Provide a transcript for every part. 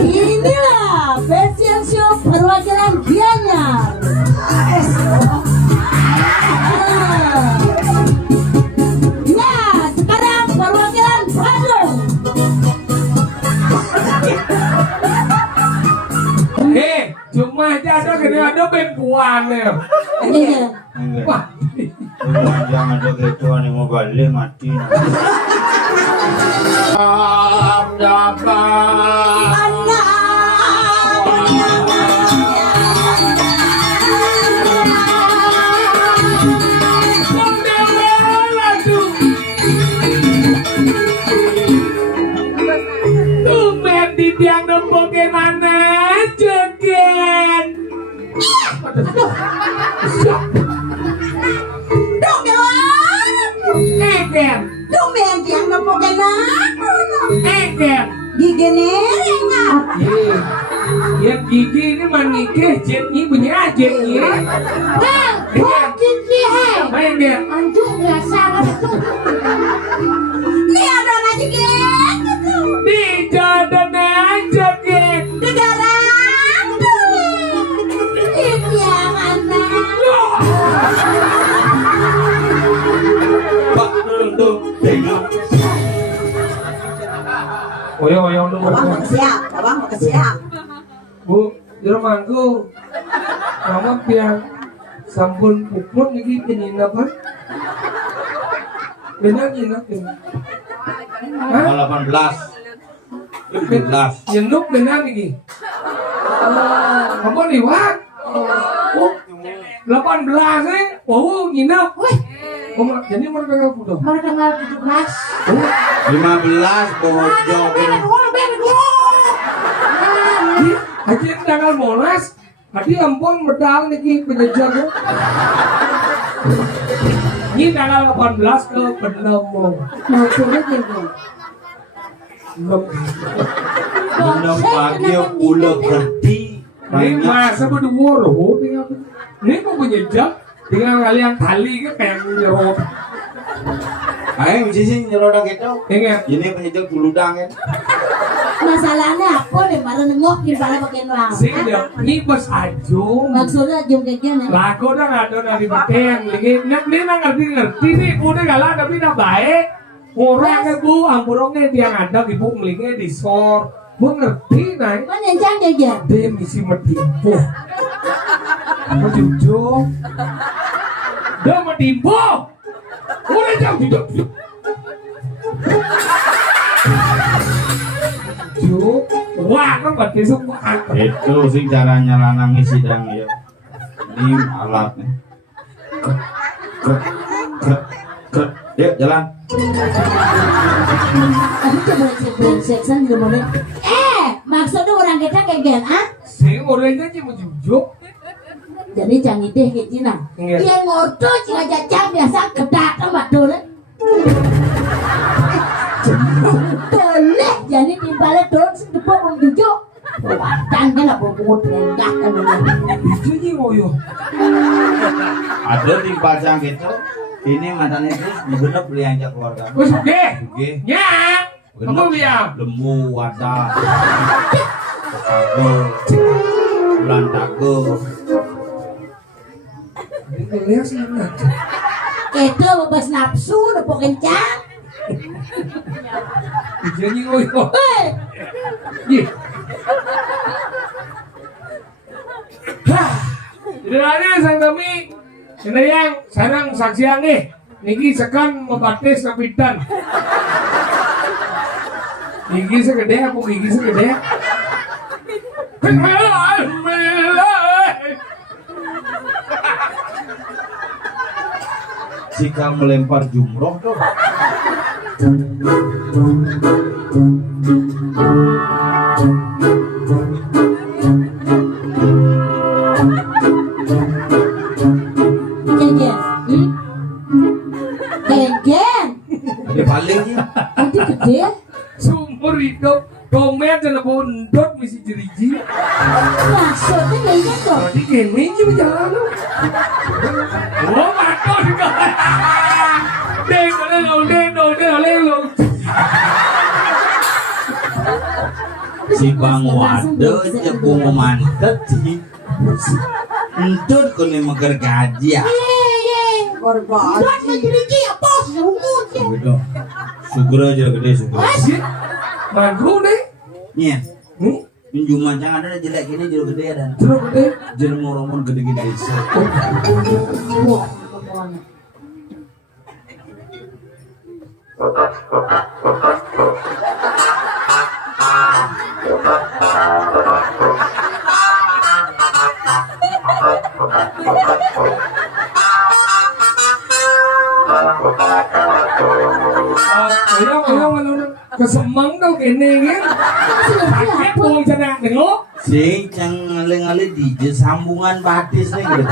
Inilah fashion show perwakilan Gianyar. Nah, sekarang perwakilan Bandung. Cuma aja ada gede bengkuan ya. Iya. Wah, Jangan ada gitu nih mau balik mati. tumben di tiang dempul gimana joget. Dong dewan. Eger, Tumben yang nempokin aku. eger. Gigi nereng ah. Yang gigi ini manikeh jetnya punya jetnya. Bang, bukin sih hei. Eger. Anjuk nggak salah tuh. Nih ada lagi gitu. Di jalan aja get. Negara ini yang anak. Pak untuk tengok. Oyong dulu. Abang mau siap, abang mau siap. Bu, jermanku. Mama piang sampun puput iki penina apa? Benar nyinak ini. Hah? 18. 17. Yenuk benar iki. Apa liwat? Oh, 18 eh. Oh, nginap. Wih, Jadi mereka nggak putus. mau tanggal 17. 15 bojo. Aja tanggal molas. Hati ampun medal niki penjajah. Ini tanggal 18 ke Penemu. Mau turun gitu. Undang pagi ulah berhenti. Ini Banyak. masa berdua loh. Ini kok penjajah dengan kalian tali ke kayak nyerot. Ayo mesti sih nyerodok itu. Ingat. Ini penyidik buludang kan. Masalahnya apa deh, baru nengok di bala bagian wang. Sing dia ngibas ajung. Maksudnya jom kayak gini. Lagu dah ada dari beteng. Ini ngerti nih. Udah galah tapi dah baik. Orangnya bu, ampurongnya dia ngadak ibu ngelingnya di sor. Bu ngerti nih. Mana yang canggih aja? Dia misi medimpo. Jujur. Dia medimpo. Udah jauh tidak. Juk, wah kan berarti semua. Itu sih caranya lanang isi dang ya. Ini alat nih. Krek, krek, krek. Yuk jalan. Aku coba cek seksan di mana? Maksudnya orang kita kayak gini, ah? Si orangnya cuma jujur. Jadi canggih deh kayak Cina. Iya. Dia ngotot jika jajah biasa kedak tempat dulu. Boleh jadi timbalnya dorong sedepok orang jujur. Wadang kan lah pungut rendah kan. Itu nih ngoyo. Ada di pajang gitu. Ini mantan itu bener beli aja keluarga. Wes oke. Oke. Ya. Kamu biar. Lemu wadah. Tago. Bulan tago. Ini lihat sih enak. Itu bebas nafsu, nepok kencang. Itu nih ngoyo. Hei, Ih. Hah. Jadi sang kami. Ini yang sarang saksiang nih. Niki sekan membatis kapitan. Gigi segede aku gigi segede. Jika melempar jumroh tuh. Gen-gen. Gen-gen. Ada paling sih. Nanti gede. Sumur hidup domen dan bondot misi jeriji. Maksudnya gen-gen tuh. Tadi gini juga jalan lu. Oh mako juga. Deng oleh lo. Si Bang Wado jebu mantet di entut kene meger gaji ya. Berbaji. Jadi apa sih umur sih? Gitu. Syukur aja gede syukur. Asyik. Bagus deh. Nih, Hmm? pinjaman jangan ada jelek ini jero gede dan Terus deh. jero moromon gede-gede. Wah, kemana? Kesemang đâu kene kan. Paket wong cenah dengo. Sing cang ngale-ngale di sambungan batis nih gitu.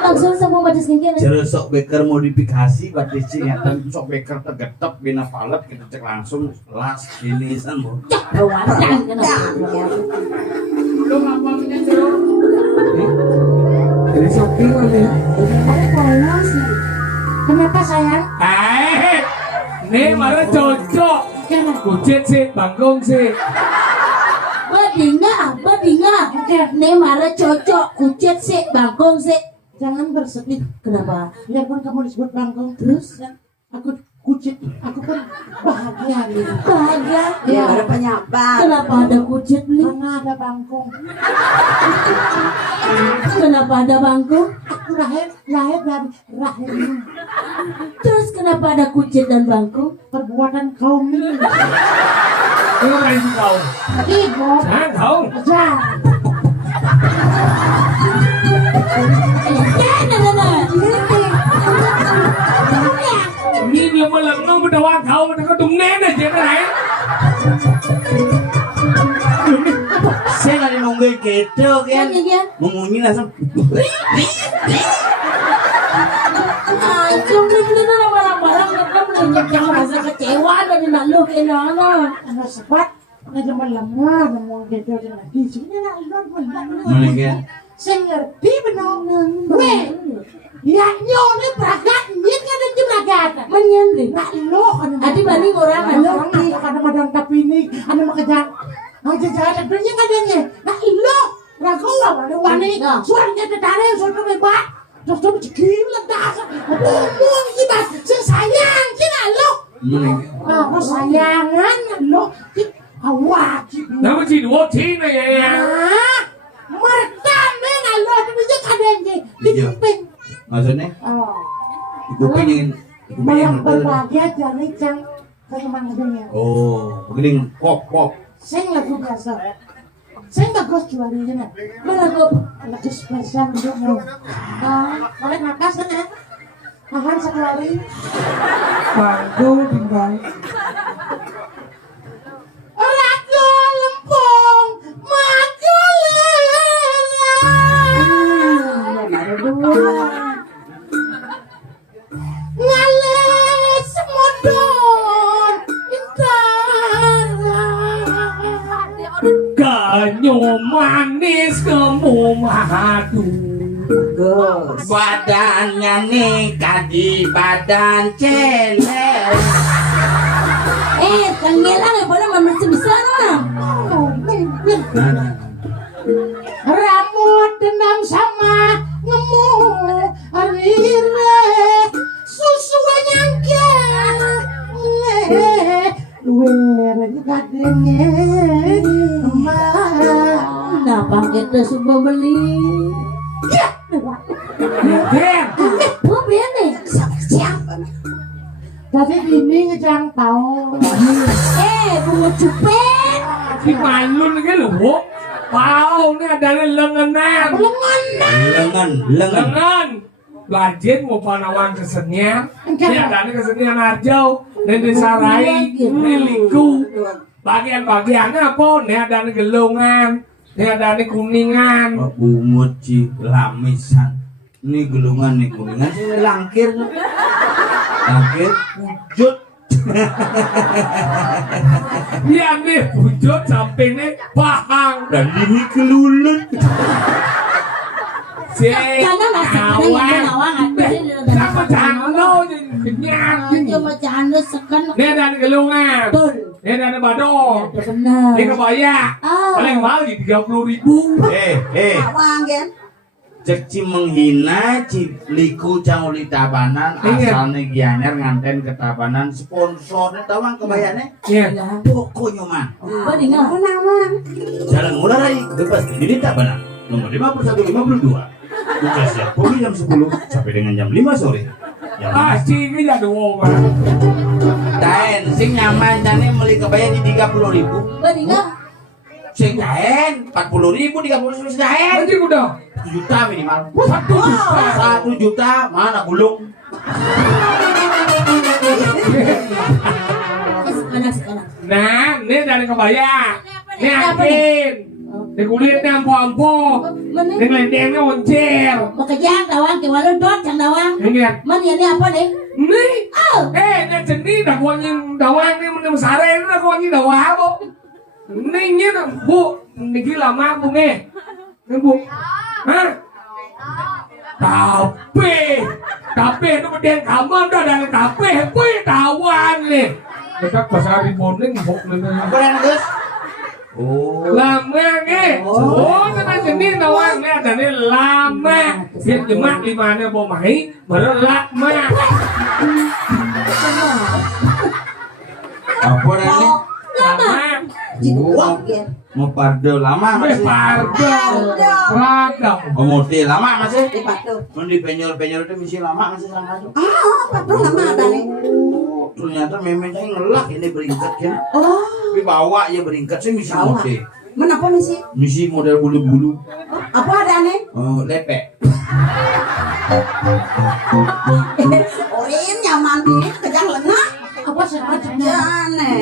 Langsung sama batas gini. Jero sok beker modifikasi batis sing ngeten sok beker tegetep bina palet kita cek langsung las finisan bu. Berwarna kenapa? Lu ngapalnya jero? Jadi shopping ya. Kenapa sayang? Nih malah cocok. Kucet sih, bangkong sih. Badinga. Nih marah cocok, kucet sih, bangkong sih. Jangan bersedih. Kenapa? Biarpun kamu disebut bangkong, Terus? aku kucit, aku pun bahagia nih. Bahagia. Ya, ada penyabang. Kenapa ada kucet nih? Karena ada bangkong. Kenapa ada bangkong? Aku lahir dari rahimmu. Terus kenapa ada kucet dan bangkong? Perbuatan kaum ini. Lu main kau. Ibu, Jangan kau. jangan. Ini dia malam nu berdawa kau, mereka tumnen aja kan? Saya nggak nunggu gitu kan. Mengunyi langsung. Beli-beli barang-barang kita menunjuk yang merasa kecewa dari lalu ke nana. Ano sapat, medyo malamang na mga gito na lagi. Sige na, Lord, malamang. Mereka Saya ngerti benar. Weh, ya nyo ni pragat, nyit ka din yung pragat. Menyendiri. Nak lo, ano Adi banding orang Ano, orang ano ka naman ang tapinig, ano makadang. Ang jajaran, pero yung kadang niya, nak lo, ragawa, ano wani, suwan niya tatari, suwan ka may ba? Terus tu cikim ledak, ngomong kita, sayang, kita lo. mereka Sayangan lo, awak. Nama si dua cina ya. Merekam na lo, tapi dia kadangnya di Iya. kuping. maksudnya Oh, kuping yang berbahagia dari jang kesemangatannya. oh begini pop Saya lagu biasa. Saya nggak gos jualnya. Melakukan Lagu spesial untukmu. Boleh nakas kan ya? Tahan sekali. Bangkong tinggal. Lagu lempung, maju Ngales semodon Ganyo manis kemu madu. badannya nikah di badan celeng kangelan ya boleh manusia besar mah. Rambut dendam sama ngemu arire susu nyangke luere kadenge Kenapa kita suka beli? Den, Gua nih. Siapa? jadi ini ngejang tahu Bunga cupet. si malun ke lu. Wow, ini ada lenganan. lengan Lajin mau panawan kesenian. Ini ada kesenian Arjau, ini desa Rai, ini Liku. Bagian-bagiannya apa? Ini ada gelungan, ini ada kuningan. bungut ci lamisan ini gelungan nih kuningan sini langkir wujud Iya nih, wujud sampai nih pahang. dan ini kelulut Si Karena nasi awang. nawang ada di dalam Sama jangan lo kenyang. Cuma canda seken. Ini ada gelungan. Betul. Ini ada badok. Ya benar. Ini kebaya. Paling mahal di 30.000. Awang kan? Cek ci menghina ci liku canguli tabanan asalnya gianyar nganten ke tabanan sponsornya tawang kebayane Iya. pokoknya mah Apa dengar? jalan mulai bebas diri tabanan nomor 5152 buka siap pagi jam 10 sampai dengan jam 5 sore yang Pasti ini jadi wong. daen sing nyaman jane beli kebaya di 30.000 Apa dengar? sing daen 40.000 30.000 daen Nanti udah. 1 juta minimal 1 juta. 1 juta mana gulung Sekarang. Nah, ini dari kebaya. Ini angin. Ini kulitnya ampo-ampo. Ini lendengnya oncir. Makanya tawang ke walau dot yang tawang. Ingat. Man ini apa nih? Ini. Ini jenis dakwanya dawang ini menem sare ini dakwanya dawang bu. Ini bu. Ini lama bu nge. Ini bu. Hah? Tapi itu beden kamar dah dari tapi tawang nih. Dekat pasar Riboning buk nih. apa yang Gus? Oh Lama nge. Oh, karena jenis tawang nih ada nih lama. Biar jemak di mana mau main baru lama. apa ini? Lama. Oh, mau pardo lama masih Pardo. Ragam. oh murti lama masih Di batu. mau di penyor itu misi lama masih sama itu Batu lama ada nih. ternyata memangnya ngelak ini beringkat kan Oh, tapi bawa ya beringkat sih misi Bawa. murti menapa misi? misi model bulu-bulu Apa ada nih? oh lepek Orin nyaman diri kejang lenah. Apa sih macamnya? Jane.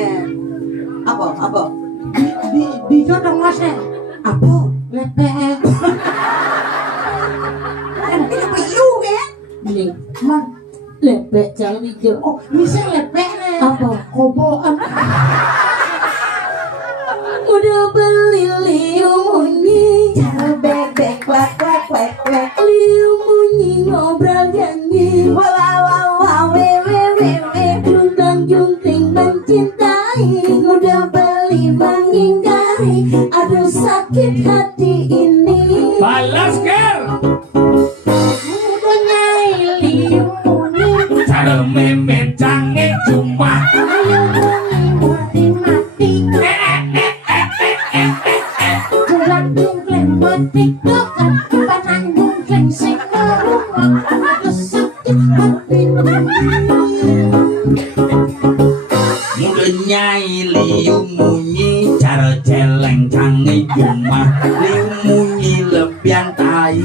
Apa? Di jodoh masnya. Apa? Lepe. Kan ini pilu kan? Ini Man. lepek jangan hijau. Oh, bisa lepe nih. Apa? Koboan. Udah beli liu munyi, Cara bebek kwek. liu munyi ngobrol nyanyi, Wow, we. jungkang jungkring mencintai, udah beli menghindari, aduh sakit hati ini. Balas ger. Udah nyai liu munyi, Cara memen canggih cuma. liu munyi mati. Jungkang jungkring mati dokan, panang jungkring sing merumah, aduh sakit hati ini. muda nyai liu munyi cara celeng canggih cuma liu munyi lebihan tai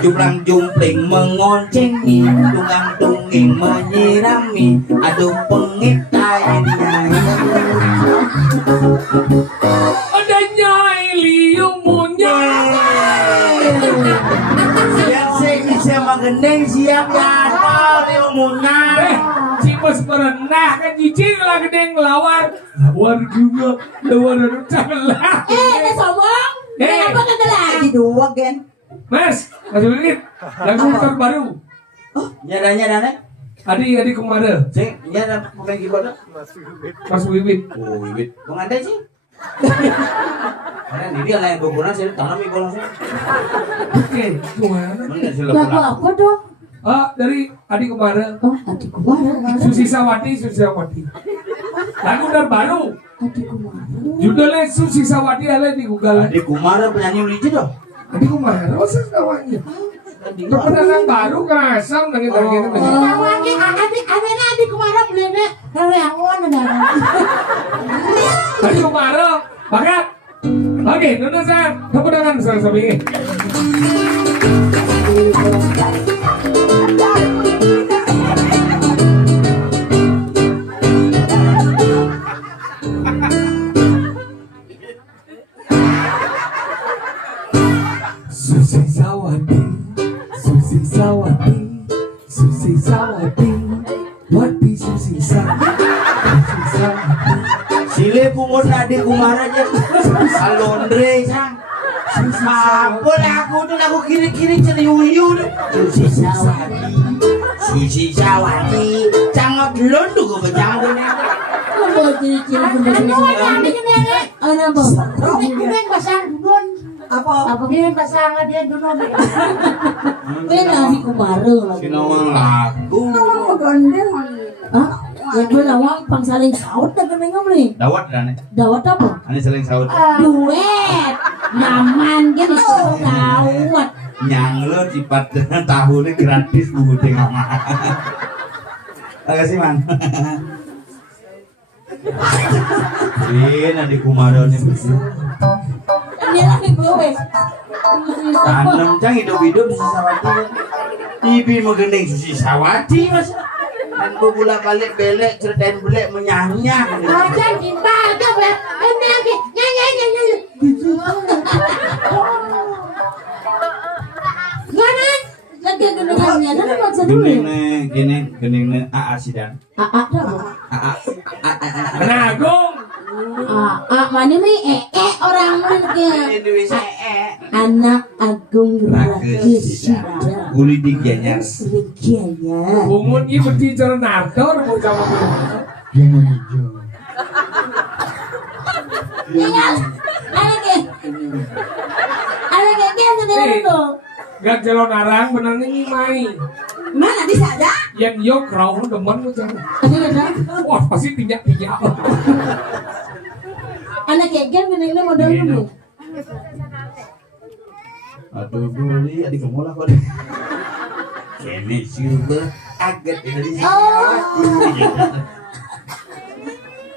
jumlang jumpling mengoncengi tunggang tunging menyirami aduh pengit tai nyai Ada nyai liu munya. siap sing bisa mengendeng siap jatuh liu munyi Cipes berendah kan jijik lah gede ngelawan. Lawan juga, lawan ada cabelah. Ini sombong. Kenapa kagak lah? Lagi dua gen. Mas, masih dikit. Langsung terbaru. nyada nih Adik kemana? sing nyada pemain keyboard Mas Wiwit. oh wibit pengantin sih karena dia lain berguna sih tanam ibu langsung Oke, gimana? mana sih Lagu apa dong? Dari adik kemana? Oh, adikku mana? Susi Sawati. Lagu terbaru. Adikku mana? Judulnya Susi Sawati ada di Google. di Kumara penyanyi Uliji dong Adik kemana? Masa kawannya? Kepenangan baru kerasam dengan targetnya. Lagi adanya adik kemarin belinya reangon negara. Adik kemana? Bakat. Oke, nona saya kepenangan sama-sama ini. Susi Sawati, Wati Susi Sawati. sile pungut adik Kumara aja salondre sang Apa lagu tuh lagu kiri-kiri ceriuyu tuh. Susi Sawati, cangot londo gue bejang Apa ciri-ciri pembahasan Ana apa? Ini pasang dulun. Apa ini pasang dia dulun. Kowe nasi kumaro lagi. Sinawang lagu. Hah? Ya gue lawang pang saling saut dah kena ngomong. Dawat kan? Dawat apa? Ini saling saut. Duet. Nyaman gitu dawat. Nyang lo cipat tahunnya gratis bu tengah mah. Agak sih man. Ini di kumaro nih bersih. Ini lagi gue. Tanam cang hidup-hidup Susi Sawati. Ibi menggendeng Susi Sawati mas. Dan bolak balik belek ceritain belek menyanyah. Aja gimbal tuh ya. Ini lagi nyanyi. Gana. Lagi gendengannya nanti paksa dulu. Gendeng AA sidang. Aa dah. Nah, Agung. Mana nih orang mana Indonesia anak Agung Ragesida. Uli digianya. Regianya. Bungun ini berarti cara nator mau sama gue. Tinggal. Ada kayak gitu deh tuh. Gak jalan narang bener nih mai. Mana bisa ada? Yang yo krau demen mau jalan. Ada kan? Wah pasti tinjak. Anak kayak gini modal dulu. Aduh beli adik kamu lah kok. Kene silver agak Indonesia.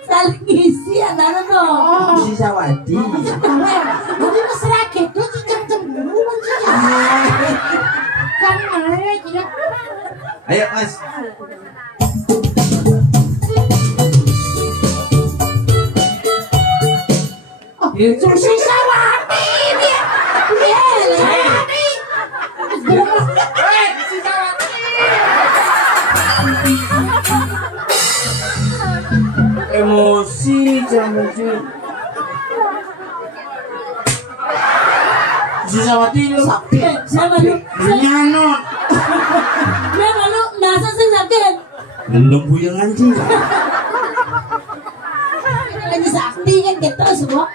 Saling isi anak tuh. Susi Sawati. Jadi mesra gitu cemburu mancing. Kan aja. Ayo mas. Susi Sawati dia. Sawati. Emosi jamu sih. Susi Sawati lu Sama lu. nyanot. Sama lu nasa sih sakit. Belum buyang anjing. Lagi sakti kan kita semua.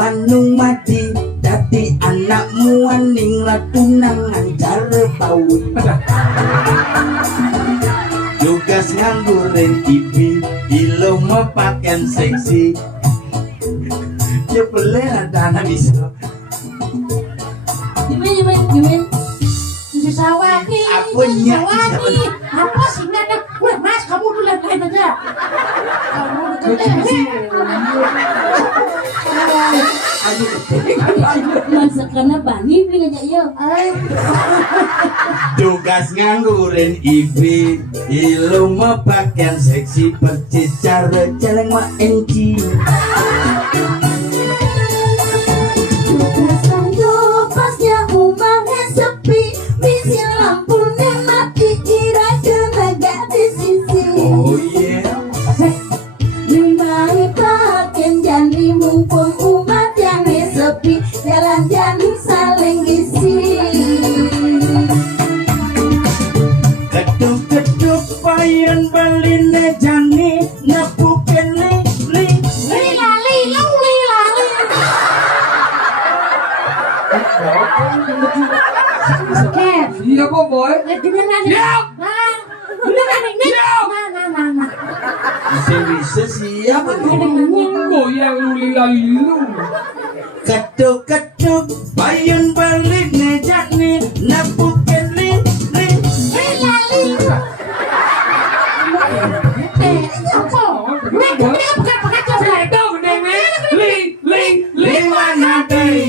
Manung mati dadi anakmu aning latunangan cara bawi tugas nganggurin ibi ilo mepaken seksi ya boleh ada anak bisa Gimana? Susi Sawati. Apanya? Sawati. Apa sih nana? Weh mas kamu dulu lain aja. Kamu Masakannya bani beli aja yo. tugas nganggurin ibi ilo mepaken seksi percis cara celeng ma enci Pasnya rumahnya sepi, misi lampunya mati, kira tenaga di sisi. oh yeah Dimai paken jani mumpung umat yang sepi, jalan-jalan saling isi. Keduk-keduk payan baline jani nepuken li Iya kok boy. bisa siapa Goyang luli lalu. Keduk-keduk payan baline jani nepuken li mana deh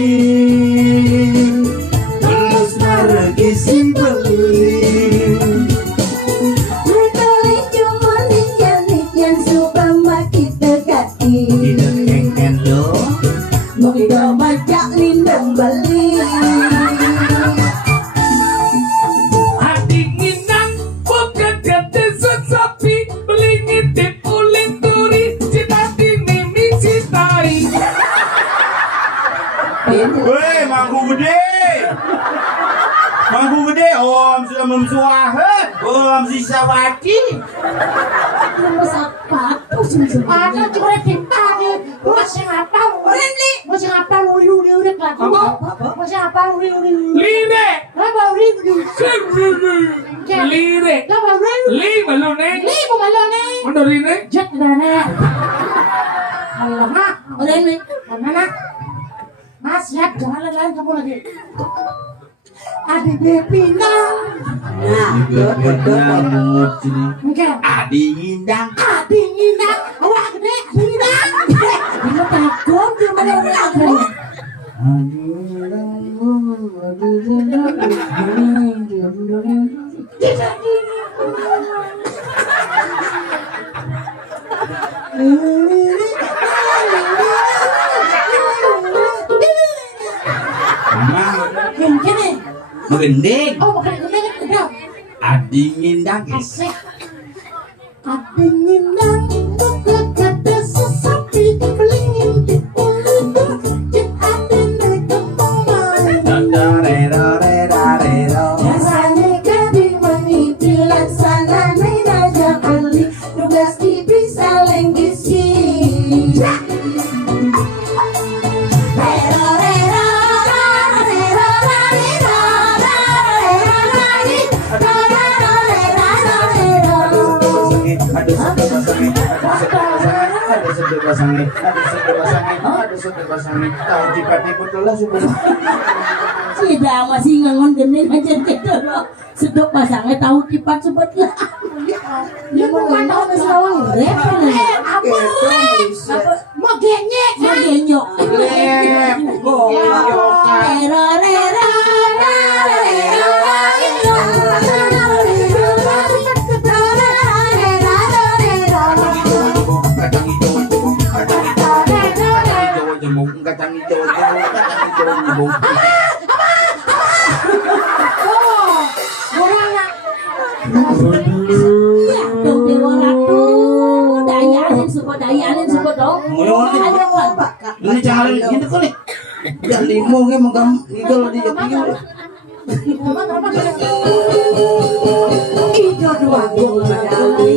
terus meregi si beli Om Suahe, Om Sisawati. Mas apa tuh sih Ada sebenarnya? cuma ditanya, masih apa? Masih apa? Uri lagu. Masih apa? Uri. Lire. Apa uri? Lire. Apa uri? Li balone. Ini pemalone. Ono rine. Jet dana. Allah mak. Udah ini. Mana? Mas siap jangan lain kamu lagi. Adik Bepina. Enggak. Adi Indang. Adik Nina. Awak gede. Nina. Dia takut dia mana orang. Yang kene. Merending. Oh bukan kene kan. Adi Indang. Asik. Adik Nina. Buka kata sesapi. Pelingin di mulut. Jet adik naik kemana. Rasanya gading mengiti laksana raja Ali tugas bisa lenggisi. Tidak masih ngangon gede aja gitu loh. Sedok pasangnya tahu kipat sebut lah. Dia mau tahu ke sawang repel nih. Apa? Mau genyek? Mau genyok. Kacang hijau, kacang hijau. Iya dong Dewa Ratu. Dayanin semua dong. Ayo Pak. Ini jangan ini kali. Jangan limau ke magam igol di joki. Ijo dua gol medali.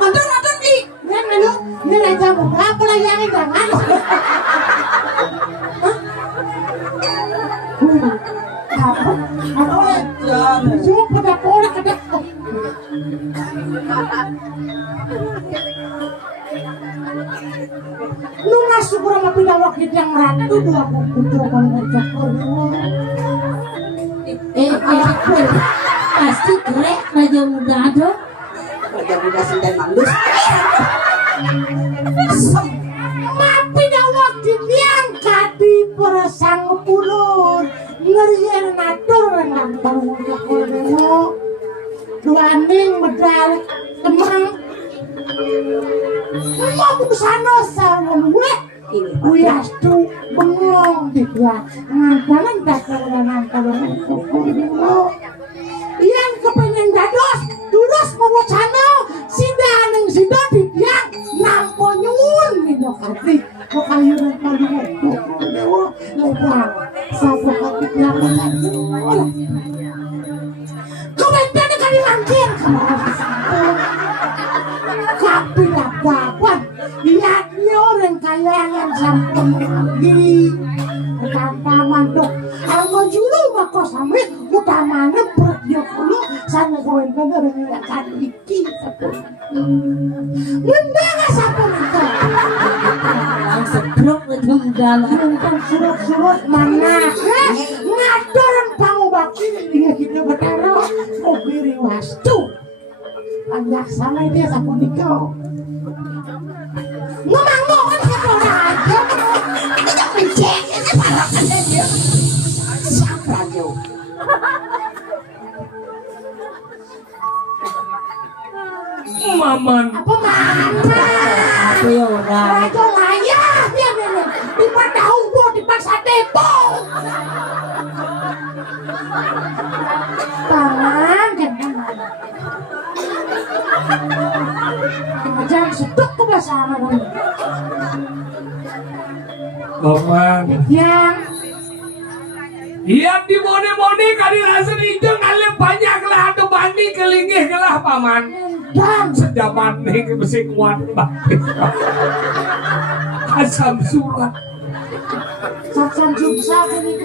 Nonton di. Ini raja muda apa lagi yang jangan? Apa? Cuma pada pola ada. Lu masuk rumah pindah waktu yang ratu dua buku coba ngecokor. Pasti keren Raja Muda dong. Raja muda sindan mandus. Mapi dah waktu diangkat di persang pulun ngerian natur nantang ngecokor demo. Duaning medal temang. Mau busana sama gue. Wias tu bengong di gua ngantalan dakar ngantalan yang kepengen dados dudos mau cano sidaneng sido dibiang nampo nyuwun minok hati kok ayuran kali dewa lebang sapa hati lakukan komentar kali langkir kapi lapapan lihatnya orang kaya yang sampun lagi kata mantuk alma julu maka sampai utamanya berdia dulu sana kawan bener yang tadi iki mendang siapa itu Sebrok Raja Muda lah. bukan surut-surut mana ngadoran pangu bakti ini kita bertaruh mau beri wastu Anjak sama dia sama nikau. Ngomong kan siapa aja. Tidak mencek ini parakan dia. Siapa aja. Maman. Apa mana? Aku ya ora. Raja layak dia nih. Di padau gua di pasar depo. Tangan jangan. Jangan seduk ke bahasa Arab. Maman. Yang Iya di moni kali rasa hijau ngalir banyak lah ada bandi kelingih lah paman. dan Sejaman nih mesti kuat banget. Asam surat saksian susah ini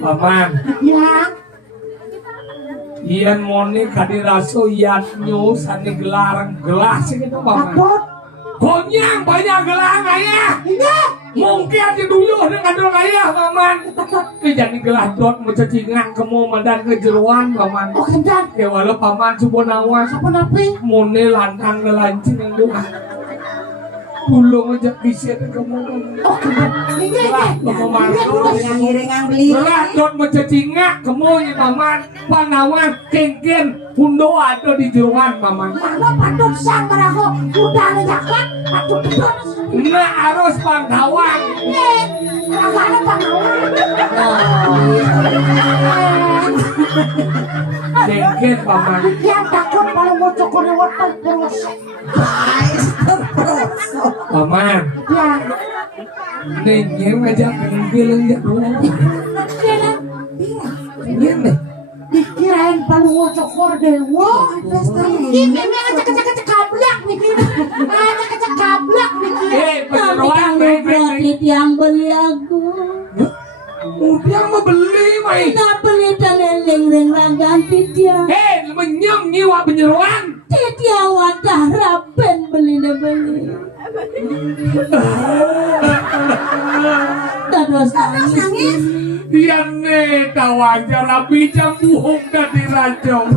paman. yang Ian moni kali rasa ian nyus ane gelarang gelas gitu paman. takut Konyang banyak gelang ayah. ini Mungkin aja dulu dengan dong ayah paman. Jadi gelas dot mencacingak kemu medan kejeruan paman. oh kencan Ya walau paman subuh nawas. apa napi Mone lantang ngelancing yang doa. Pulung aja bisa kamu. oh kencan ini Yang ngiringan beli. Berat dot mencacingak kemu ya paman. Panawan kengken hundo ada di jeruan paman. mana patut sang merako udah ngejakan patut patut Nah harus pangkawan. mana pangkawan Kengken paman. yang takut kalau mau cokor wortel terus Paman. yang Nengeng aja bilang dia dulu. Nengeng deh. dikirain paling mau cokor dewa ini memang acak-acak kablak nih acak-acak kablak nih Eh Tapi penyeruan kamu profit yang beli aku. Udah mau beli mai. Nak beli dan ling ganti dia. Hei menyem nyiwa penyeruan. Dia wadah rapen beli. Terus nangis. Yang nih tawajar rapi jam buhong dari rajong.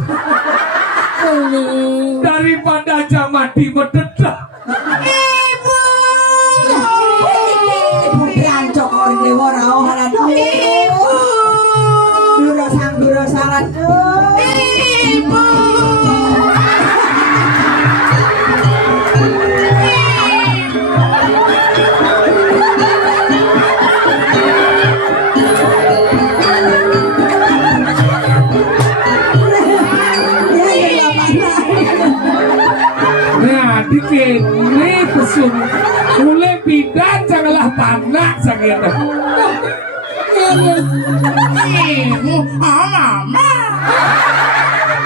Beli. Daripada aja mati berdedah. Ibu pian cokor dewa rao haran. Ibu. Duro saran. Ibu. Nah dikit nih pesun. Mulai bidan janganlah panak sakit. Ibu, mama.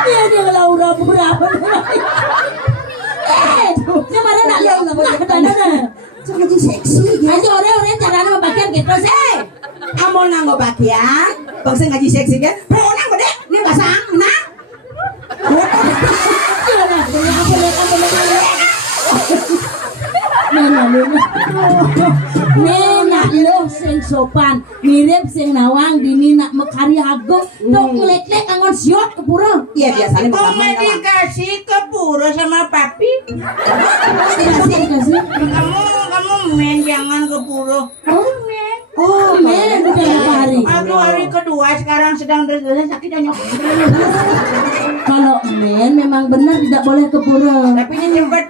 Dia Laura berapa? Dia mana nak lihat nggak? Suka jadi seksi ya. Aja orang cara nama bagian gitu sih. Kamu nanggo bagian, bangsa ngaji seksi kan? Mau nanggo deh, ini basang, nah. Nenak lo sing sopan, mirip sing nawang dini nak mekari agung, tok ngelek-lek angon siot ke pura. Iya biasanya Kamu bakalan kawan. dikasih ke pura sama papi. Kasih. Kamu main jangan ke pura. Oh, men udah berapa hari? Aku hari kedua sekarang sedang tergesa sakit dan nyokap. Kalau men memang benar tidak boleh ke pura. Tapi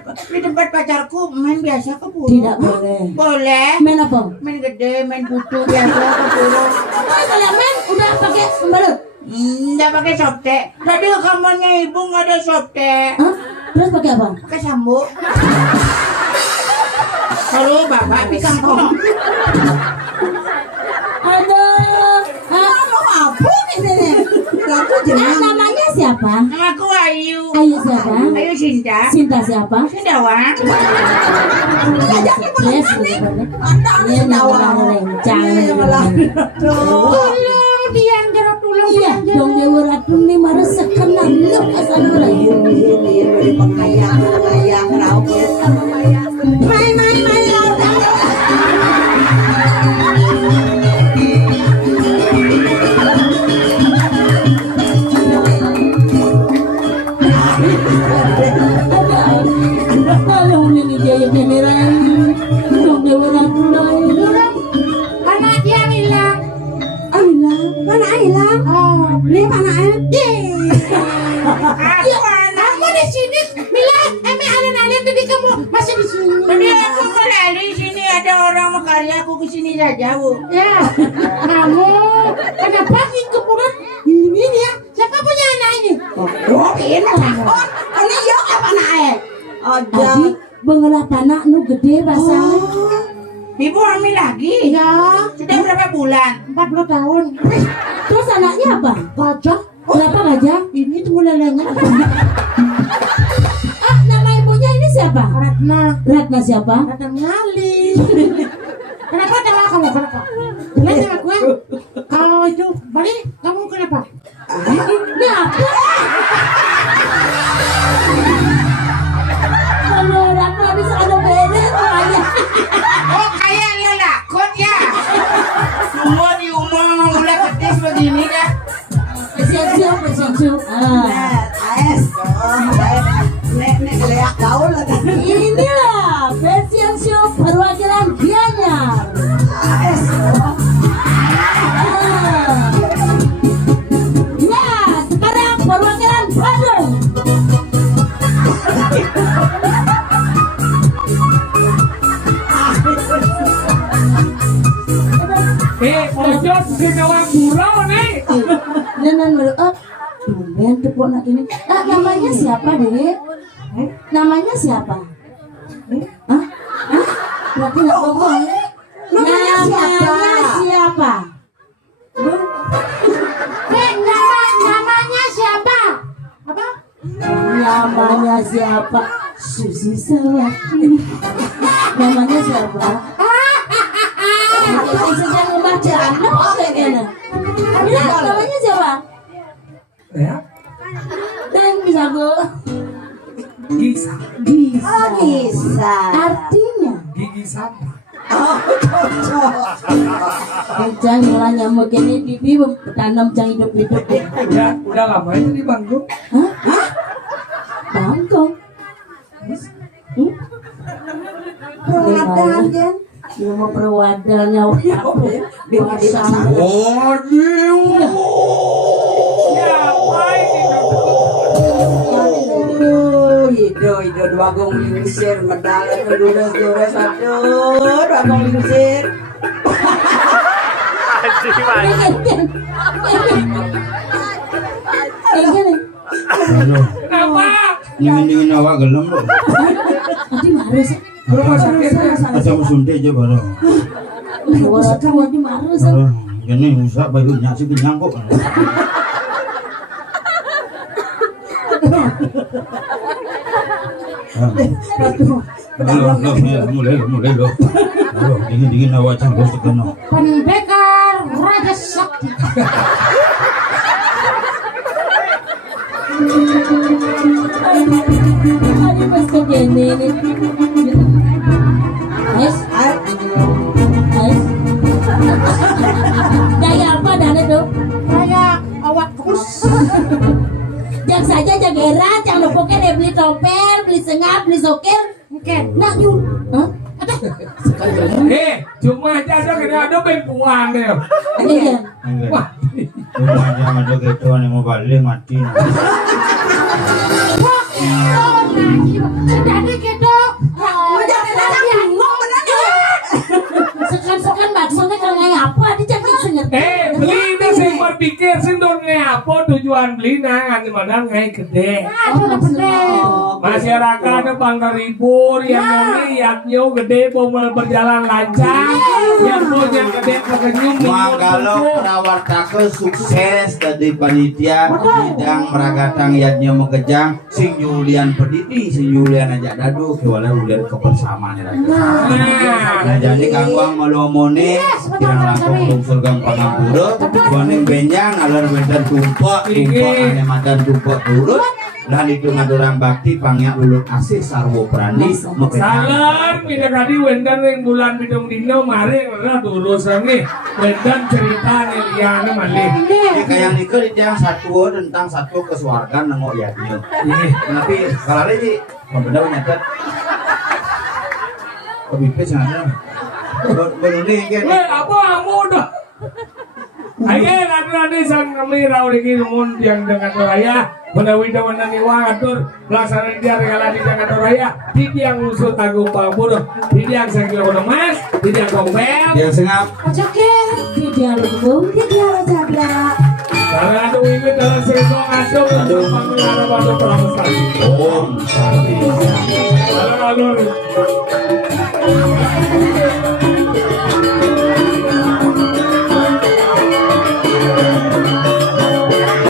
di tempat pacarku main biasa ke pura. Tidak boleh. Boleh. Men apa? Main gede, main putu biasa ke pura. Oh, kalau men udah pakai pembalut. Nggak pakai sopte. Tadi ke kamarnya ibu nggak ada sopte. Hah? Terus pakai apa? Pakai sambu. Halo bapak pisang kong. Aduh, Mau apa nih? Laku jenang. namanya siapa? Namaku Ayu. Ayu siapa? Ayu Sinta. Sinta siapa? Sindawang. Yes, ini nama rencang. dia yang jeruk dulu Iya, dong dewa ratu nih marah sekenal lu asal orang. Ini dari pengayang rau sama Maya. Main Kamu di sini, Mila. Alien tadi kamu masih di sini. Tadi aku kan di sini ada orang makarya, aku ke sini saja, Bu. Ya, kamu kenapa ngikut pulang ini ya? Siapa punya anak ini? Oh, ini takon. Ini yo apa naik? Aja. Adi bengelah panak nu gede basa. Ibu hamil lagi? Ya, Sudah berapa bulan? 40 tahun. Terus anaknya apa? Gajah. Kenapa gajah? Ini tuh lelengan. Ah, nama ibunya ini siapa? Ratna. Ratna siapa? Ratna Ngali. Kenapa tawa kamu? Kenapa? Jelas sama gue. Kalau itu balik, kamu kenapa? Ini apa? Kalau Ratna bisa ada beda semuanya. Oh, kayak lelakon ya? Semua di rumah mulai ketis begini kan? Siap-siap. Ah. AS. Nek leak gaul lah kan. Inilah fashion show perwakilan Gianyar. AS. Ya, sekarang perwakilan Bandung. Ojo sinawan burau nih. Nenek meluap. Tumben tepuk nak ini. Ah, namanya siapa deh? Namanya siapa? Hah? Berarti nggak bohong. Namanya siapa? Namanya siapa? Apa? Namanya siapa? Susi Sawati. Namanya siapa? Ini sedang membaca anak kayaknya. Namanya siapa? Ya, Dan bisa go. Gisa, Bisa. Oh, bisa. Artinya gigi sapi. Oh, cocok. kencang mulai nyamuk ini bibi tanam cang hidup-hidup. Udah lama itu di Bangkok. Hah? Bangkok. Perwakilan kan. Dia mau perwakilan nyawanya. Siapa ini? Ido dwagong lingsir medal kedudas aduh dwagong lingsir. Kenapa? Dingin-dingin awak gelem loh. Nanti marah sih. Rumah sakit. Asam suntik aja baru. Kamu di marah sih. Baru gini usah bayu nyaksi kenyang kok. Mulai lo. Dingin awak campur sekeno. Pendekar Raja Sakti. Aduh pas kegini nih. Ais. Gaya apa dan itu? Kayak awak kus. Jangan saja jageran, jangan lupuknya deh beli topel, beli sengap, beli sokil. Oke. Nak yuk. Hah? Cuma aja ada bengkuan deh. Iya. Wah, Cuma aja ada gitu nih mau balik mati. Jadi gitu. Sekan-sekan maksudnya kalau kayak apa? Dicakit senget. beli ini saya berpikir sih donnya apa tujuan beli nah gimana ngai gede. Aduh, bener. Masyarakat ada bangga ribur yang ini yang nyu gede bomel berjalan lancar yang punya gede kekenyum Kalau penawartake sukses dari panitia bidang meragatang yadnya mengejang sing Julian pedidi sing Julian ajak dadu kewala ulian kebersamaan lagi. Nah jadi kangwang melomone kirang langkung tungsur gampang ngampura kuaning benjang alur bendan tumpuk ane madan tumpuk turut dan itu ngadurang bakti pangnya ulun asih sarwo prandi mekejang. Salam kita tadi wendan yang bulan bidung dino mari ora tulus nih wendan cerita nih liana malih. Ini kayak nikah yang satu tentang satu kesuargaan nengok yadnya. Tapi kalau ini benar nyatet. Kebipis sana. Baru ini kan. Apa kamu udah Ayo nanti sang kami rawuri mun yang dengan raya menawi dawan niwang atur pelaksanaan dia regalan di dengan raya tidiang usul tanggung pangbunuh tidiang sang kilo mas tidiang kompel Yang sengap. Tidak lupa, tidak jaga. karena ada wibit dalam sengkong asuk untuk pengelola pada proses tadi. Om Santi. Halo, halo.